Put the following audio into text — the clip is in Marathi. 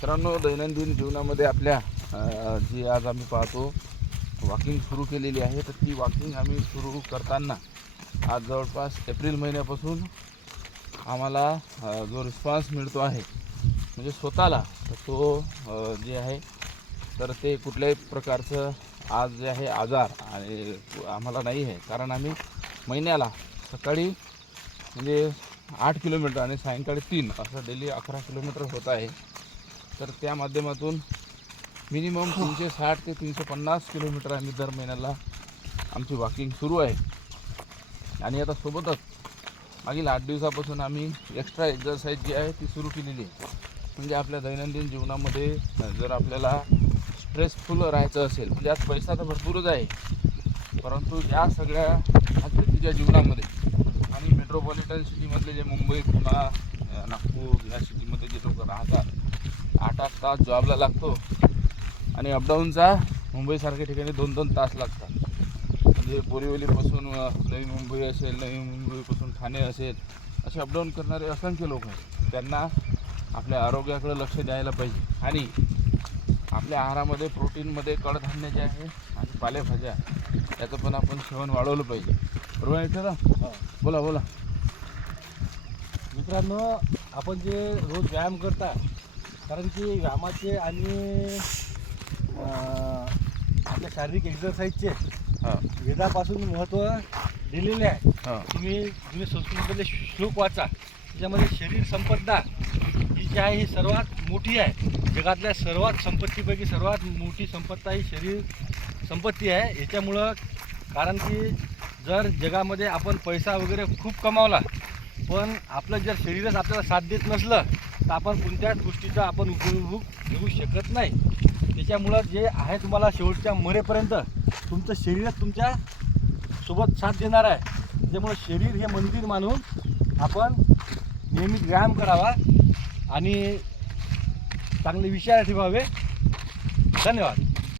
मित्रांनो दैनंदिन जीवनामध्ये आपल्या जी आज आम्ही पाहतो वॉकिंग सुरू केलेली आहे. तर ती वॉकिंग आम्ही सुरू करताना आज जवळपास एप्रिल महिन्यापासून आम्हाला जो रिस्पॉन्स मिळतो आहे म्हणजे स्वतःला तर तो जे आहे तर ते कुठल्याही प्रकारचं आज जे आहे आजार आणि आम्हाला नाही आहे. कारण आम्ही महिन्याला सकाळी म्हणजे आठ किलोमीटर आणि सायंकाळी तीन असं डेली अकरा किलोमीटर होत आहे. तर त्या माध्यमातून मिनिमम तीनशे साठ ते तीनशे पन्नास किलोमीटर आम्ही दर महिन्याला आमची वॉकिंग सुरू आहे. आणि आता सोबतच मागील आठ दिवसापासून आम्ही एक्स्ट्रा एक्झरसाईज जी आहे ती सुरू केलेली आहे. म्हणजे आपल्या दैनंदिन जीवनामध्ये जर आपल्याला स्ट्रेसफुल राहायचं असेल म्हणजे आज पैसा तर भरपूरच आहे. परंतु या सगळ्या आजच्या जीवनामध्ये आणि मेट्रोपॉलिटन सिटीमधले जे मुंबई पुणा नागपूर या सिटीमध्ये जे लोक राहतात आठ आठ तास जॉबला लागतो. आणि अपडाऊनचा मुंबईसारख्या ठिकाणी दोन दोन तास लागतात. म्हणजे बोरिवलीपासून नवी मुंबई असेल नवी मुंबईपासून ठाणे असेल असे अपडाऊन करणारे असंख्य लोक आहेत. त्यांना आपल्या आरोग्याकडे लक्ष द्यायला पाहिजे. आणि आपल्या आहारामध्ये प्रोटीनमध्ये कडधान्य जे आहे आणि पालेभाज्या याचं पण आपण सेवन वाढवलं पाहिजे. बरोबर आहे का? बोला बोला. मित्रांनो आपण जे रोज व्यायाम करता कारण की व्यायामाचे आणि आपल्या शारीरिक एक्झरसाईजचे हां. वेदापासून महत्त्व दिलेले आहे. हां. तुम्ही जुने संस्कृतमधले श्लोक वाचा. त्याच्यामध्ये शरीर संपदा ही जी आहे ही सर्वात मोठी आहे. जगातल्या सर्वात संपत्तीपैकी सर्वात मोठी संपत्ता ही शरीर संपत्ती आहे. याच्यामुळं कारण की जर जगामध्ये आपण पैसा वगैरे खूप कमावला पण आपलं जर शरीरच आपल्याला साथ देत नसलं तर आपण कोणत्याच गोष्टीचा आपण उपयोग घेऊ शकत नाही. त्याच्यामुळं जे आहे तुम्हाला शेवटच्या मरेपर्यंत तुमचं शरीरच तुमच्यासोबत साथ देणार आहे. त्याच्यामुळं शरीर हे मंदिर मानून आपण नियमित व्यायाम करावा आणि चांगले विचार ठेवावे. धन्यवाद.